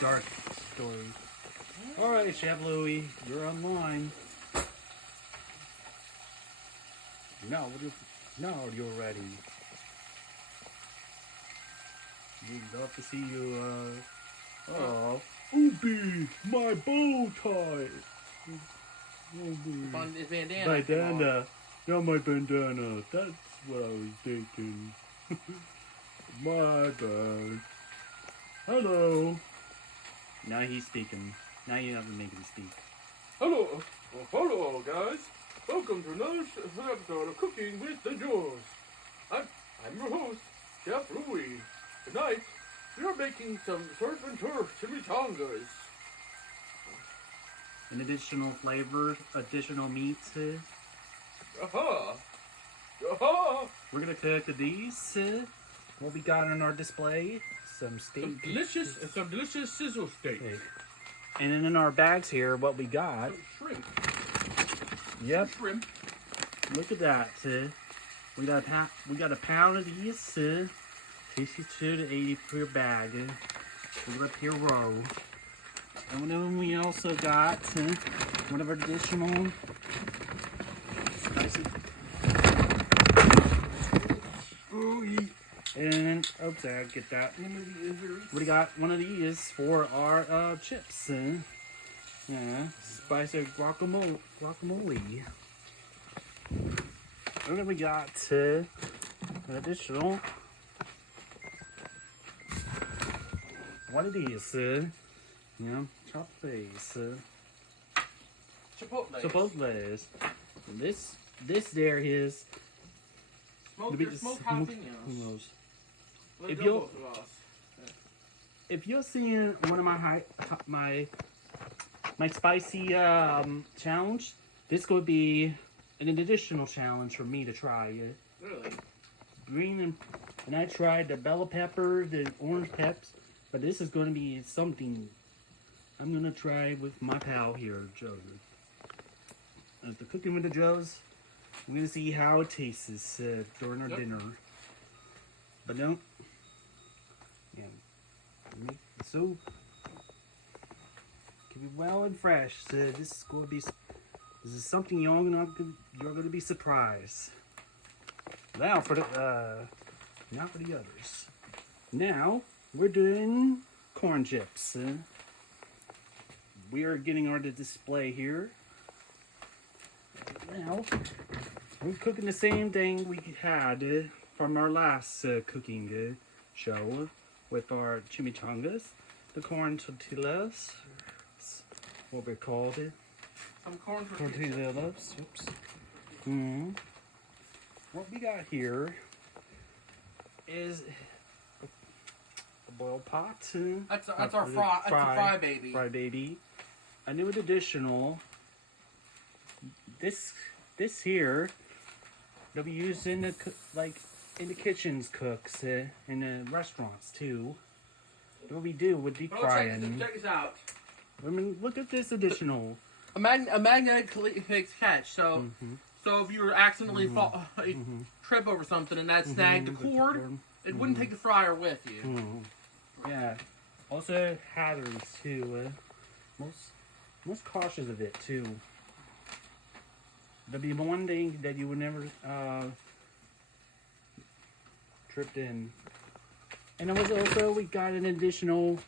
dark story. Alright, Chef Louie, you're online. Now you're ready. We'd love to see you, Oopie, my bow tie. On his bandana. Bandana. Not my bandana. That's what I was thinking. My bad. Hello. Now he's speaking. Now you have to make him speak. Hello, hello guys. Welcome to another episode of Cooking with the Jaws. I'm your host, Chef Louie. Tonight, we are making some surf and turf chimichangas. An additional flavor, additional meats. Aha! Aha! We're gonna cook these. What we got on our display? Some steak. Some delicious sizzle steak. And then in our bags here, what we got? Some shrimp. Yep. Some shrimp. Look at that. We got a pound of these. 62 to 80 per bag. We're up here row. And then we also got one of our additional spicy. And oops, I get that. We got one of these for our chips. Yeah, spicy guacamole. And then we got an additional one of these. Chopped face. Chipotles. And this there is Smoked jalapenos. If you're seeing one of my spicy challenge, this could be an additional challenge for me to try. Really? Green and I tried the bell pepper, the orange peps, but this is going to be something I'm going to try with my pal here, Joseph. As the Cooking with the Joes, we're going to see how it tastes during our dinner. But don't. Yeah. So, keep it well and fresh. This is something you're going to be surprised. Now for the now for the others. Now we're doing corn chips. We are getting our display here. Now we're cooking the same thing we had from our last cooking show with our chimichangas, the corn tortillas. That's what we're called. Some corn tortillas. Oops. What we got here is a boiled pot. That's our fry baby. Fry baby. A new additional. This here they'll be used in the kitchens, cooks in the restaurants too. What we do with deep frying. Check this out. I mean, look at this additional. A magnetic catch. So, so if you were accidentally trip over something and that snagged the cord, it wouldn't take the fryer with you. Yeah. Also hazards too. Most cautious of it too. There'll be one thing that you would never tripped in. And it was also, we got an additional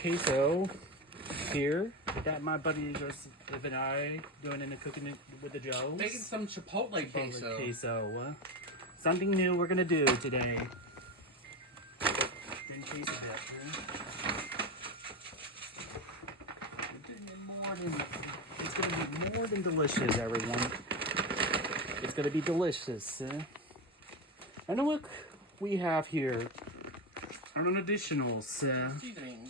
queso here that my buddy Joseph and I doing in the Cooking with the Joes. Making some chipotle queso. Something new we're gonna do today. Didn't taste it yet. It's gonna be more than delicious, everyone. It's gonna be delicious. And look, we have here our additionals: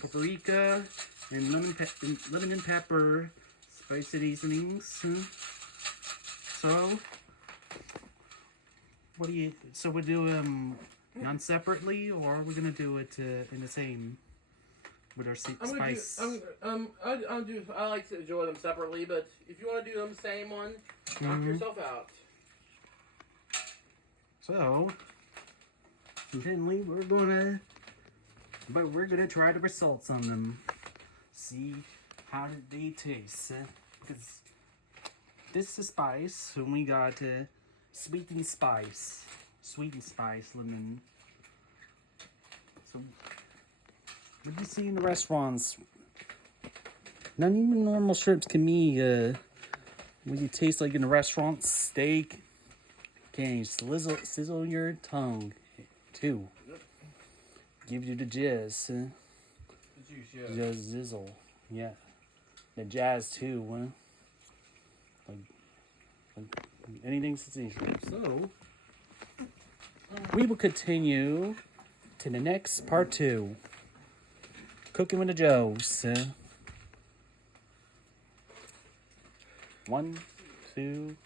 paprika and lemon and pepper, spicy seasonings. So, what do you? So we do non separately, or are we gonna do it in the same? With our spice. I like to enjoy them separately, but if you want to do them same one, knock yourself out. So, finally, we're gonna But we're gonna try the results on them. See how did they taste. Because this is spice, and we got sweet and spice. Sweet and spice lemon. So, what do you see in the restaurants? Not even normal shrimps can be, what you taste like in a restaurant. Steak. Okay, sizzle your tongue, too. Give you the jizz. The juice, yeah. Just zizzle. Yeah. The jazz, too. Like anything sensational. So, we will continue to the next part 2. Cooking with the Joes. 1, 2,